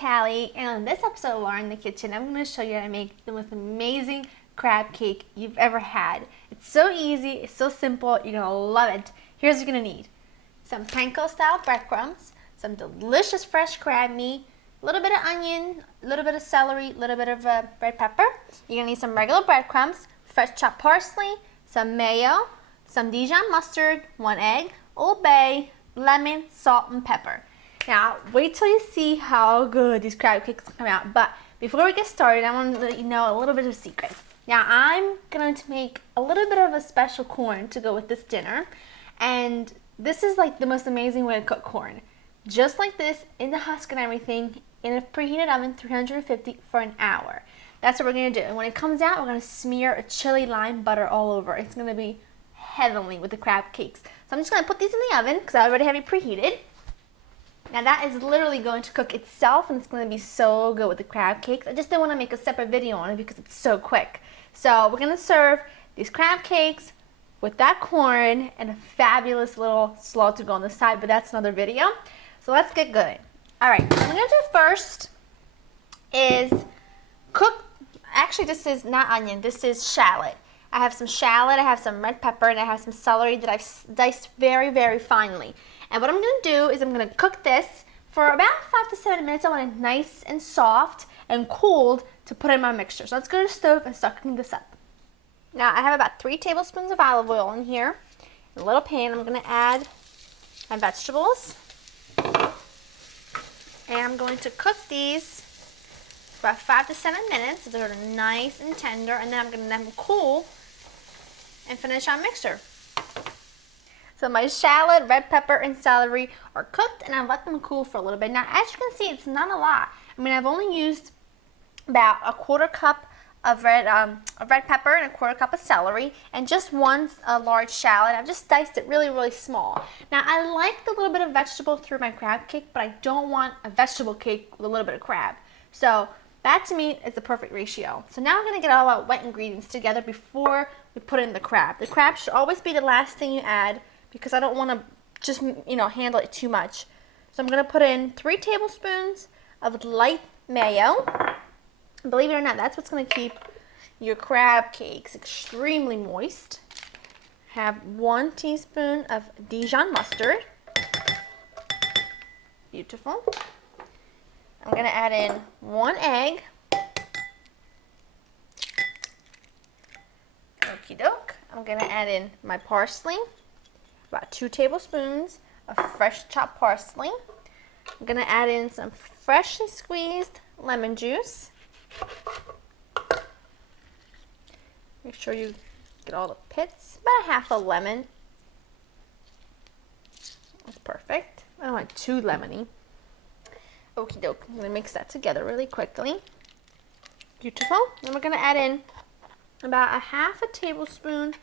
Vitale, and on this episode of Laura in the Kitchen, I'm going to show you how to make the most amazing crab cake you've ever had. It's so easy, it's so simple, you're going to love it. Here's what you're going to need. Some panko style breadcrumbs, some delicious fresh crab meat, a little bit of onion, a little bit of celery, a little bit of red pepper. You're going to need some regular breadcrumbs, fresh chopped parsley, some mayo, some Dijon mustard, 1 egg, Old Bay, lemon, salt, and pepper. Now, wait till you see how good these crab cakes come out. But before we get started, I want to let you know a little bit of a secret. Now, I'm going to make a little bit of a special corn to go with this dinner. And this is like the most amazing way to cook corn. Just like this, in the husk and everything, in a preheated oven, 350 for an hour. That's what we're going to do. And when it comes out, we're going to smear a chili lime butter all over. It's going to be heavenly with the crab cakes. So I'm just going to put these in the oven because I already have it preheated. Now that is literally going to cook itself, and it's going to be so good with the crab cakes. I just didn't want to make a separate video on it because it's so quick. So we're going to serve these crab cakes with that corn and a fabulous little slaw to go on the side, but that's another video. So let's get going. Alright, what I'm going to do first is cook, actually this is not onion, this is shallot. I have some shallot, I have some red pepper, and I have some celery that I've diced very, very finely. And what I'm going to do is I'm going to cook this for about 5 to 7 minutes. I want it nice and soft and cooled to put in my mixture. So let's go to the stove and start cooking this up. Now I have about 3 tablespoons of olive oil in here. In a little pan, I'm going to add my vegetables. And I'm going to cook these for about 5 to 7 minutes so they're nice and tender. And then I'm going to let them cool and finish our mixture. So my shallot, red pepper, and celery are cooked, and I've let them cool for a little bit. Now, as you can see, it's not a lot. I mean, I've only used about a 1/4 cup of red pepper and a 1/4 cup of celery, and just one large shallot. I've just diced it really, really small. Now, I like the little bit of vegetable through my crab cake, but I don't want a vegetable cake with a little bit of crab. So that, to me, is the perfect ratio. So now I'm going to get all our wet ingredients together before we put in the crab. The crab should always be the last thing you add, because I don't want to just, handle it too much. So I'm going to put in 3 tablespoons of light mayo. Believe it or not, that's what's going to keep your crab cakes extremely moist. Have 1 teaspoon of Dijon mustard. Beautiful. I'm going to add in 1 egg. Okie doke. I'm going to add in my parsley. About 2 tablespoons of fresh chopped parsley. I'm going to add in some freshly squeezed lemon juice. Make sure you get all the pits. About 1/2 lemon. That's perfect. I don't want too lemony. Okie doke. I'm going to mix that together really quickly. Beautiful. Then we're going to add in about 1/2 tablespoon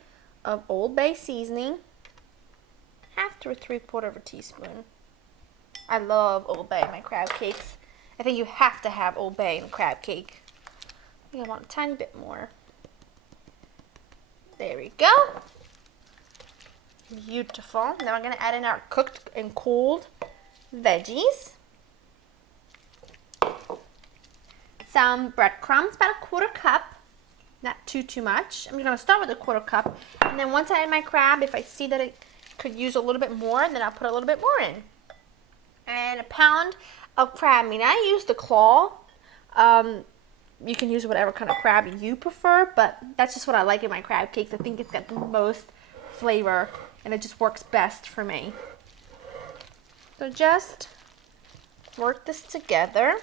of Old Bay seasoning. 1/2 to 3/4 teaspoon. I love Old Bay in my crab cakes. I think you have to have Old Bay in a crab cake. I think I want a tiny bit more. There we go. Beautiful. Now we're going to add in our cooked and cooled veggies. Some breadcrumbs, about 1/4 cup. Not too much. I'm going to start with a 1/4 cup. And then once I add my crab, if I see that it could use a little bit more, then I'll put a little bit more in. And 1 pound of crab meat. I use the claw. You can use whatever kind of crab you prefer, but that's just what I like in my crab cakes. I think it's got the most flavor, and it just works best for me. So just work this together.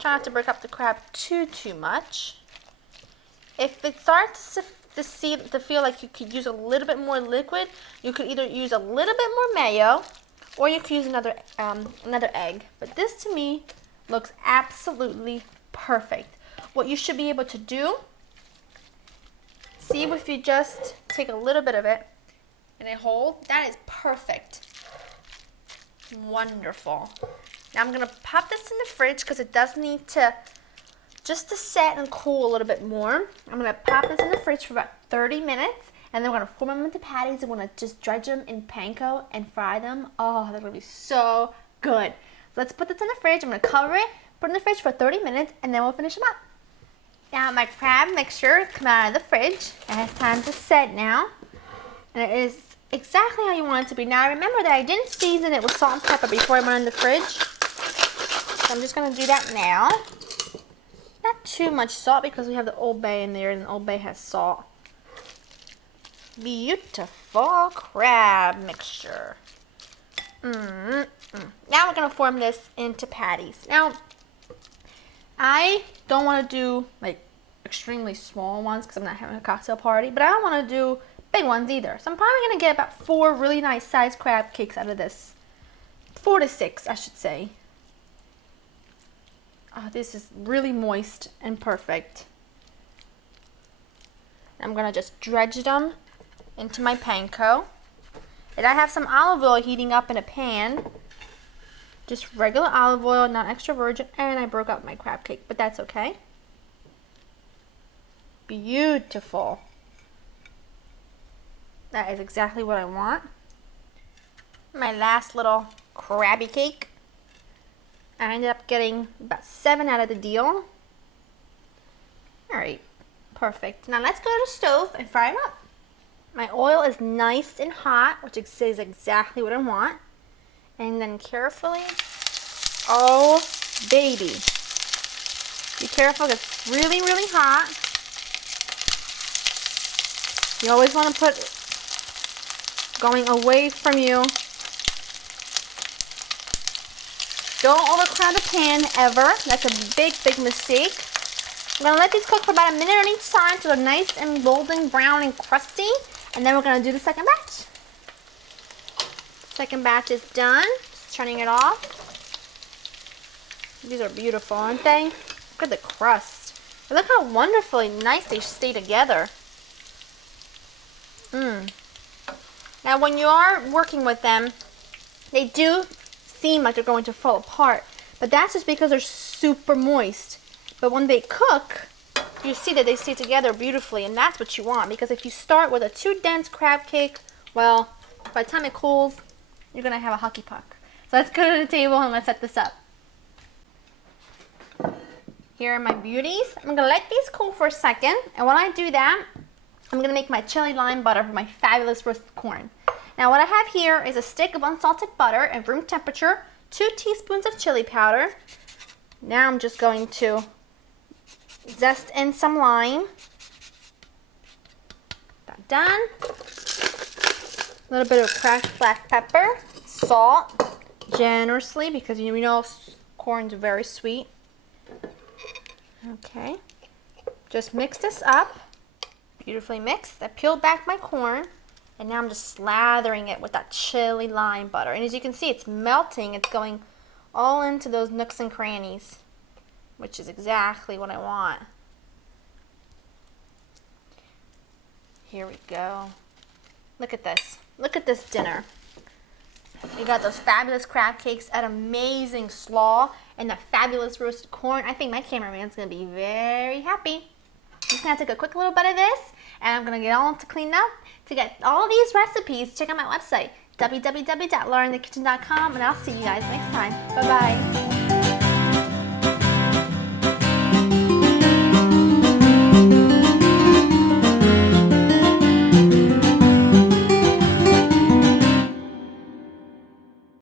Try not to break up the crab too much. If it starts to feel like you could use a little bit more liquid, you could either use a little bit more mayo, or you could use another egg. But this, to me, looks absolutely perfect. What you should be able to do, see if you just take a little bit of it and a hold, that is perfect. Wonderful. Now I'm going to pop this in the fridge because it does need to set and cool a little bit more. I'm going to pop this in the fridge for about 30 minutes, and then we're going to form them into patties. I'm going to just dredge them in panko and fry them. Oh, they're going to be so good. So let's put this in the fridge. I'm gonna cover it, put it in the fridge for 30 minutes, and then we'll finish them up. Now my crab mixture has come out of the fridge. It has time to set now. And it is exactly how you want it to be. Now remember that I didn't season it with salt and pepper before I went in the fridge. So I'm just gonna do that now. Not too much salt because we have the Old Bay in there and the Old Bay has salt. Beautiful crab mixture. Now we're gonna form this into patties. Now, I don't want to do like extremely small ones because I'm not having a cocktail party, but I don't want to do big ones either. So I'm probably going to get about 4 really nice sized crab cakes out of this. 4 to 6, I should say. Oh, this is really moist and perfect. I'm going to just dredge them into my panko. And I have some olive oil heating up in a pan. Just regular olive oil, not extra virgin, and I broke up my crab cake, but that's okay. Beautiful. That is exactly what I want. My last little crabby cake. I ended up getting about 7 out of the deal. Alright, perfect. Now let's go to the stove and fry them up. My oil is nice and hot, which is exactly what I want. And then carefully, oh baby, be careful, it's really, really hot. You always want to put going away from you. Don't overcrowd the pan ever. That's a big, big mistake. I'm going to let these cook for about a minute on each side so they're nice and golden brown and crusty. And then we're going to do the second batch. Second batch is done. Just turning it off. These are beautiful, aren't they? Look at the crust. And look how wonderfully nice they stay together. Now when you are working with them, they do seem like they're going to fall apart. But that's just because they're super moist. But when they cook, you see that they stay together beautifully, and that's what you want. Because if you start with a too dense crab cake, well, by the time it cools, you're going to have a hockey puck. So let's go to the table and let's set this up. Here are my beauties. I'm going to let these cool for a second. And when I do that, I'm going to make my chili lime butter for my fabulous roasted corn. Now what I have here is a stick of unsalted butter at room temperature, 2 teaspoons of chili powder. Now I'm just going to zest in some lime. That done. A little bit of cracked black pepper, salt, generously because you know corn's very sweet. Okay, just mix this up. Beautifully mixed. I peeled back my corn, and now I'm just slathering it with that chili lime butter. And as you can see, it's melting. It's going all into those nooks and crannies, which is exactly what I want. Here we go. Look at this. Look at this dinner. You got those fabulous crab cakes, an amazing slaw, and the fabulous roasted corn. I think my cameraman's going to be very happy. I'm just going to take a quick little bite of this, and I'm going to get all to clean up. To get all of these recipes, check out my website, www.laurainthekitchen.com, and I'll see you guys next time. Bye-bye.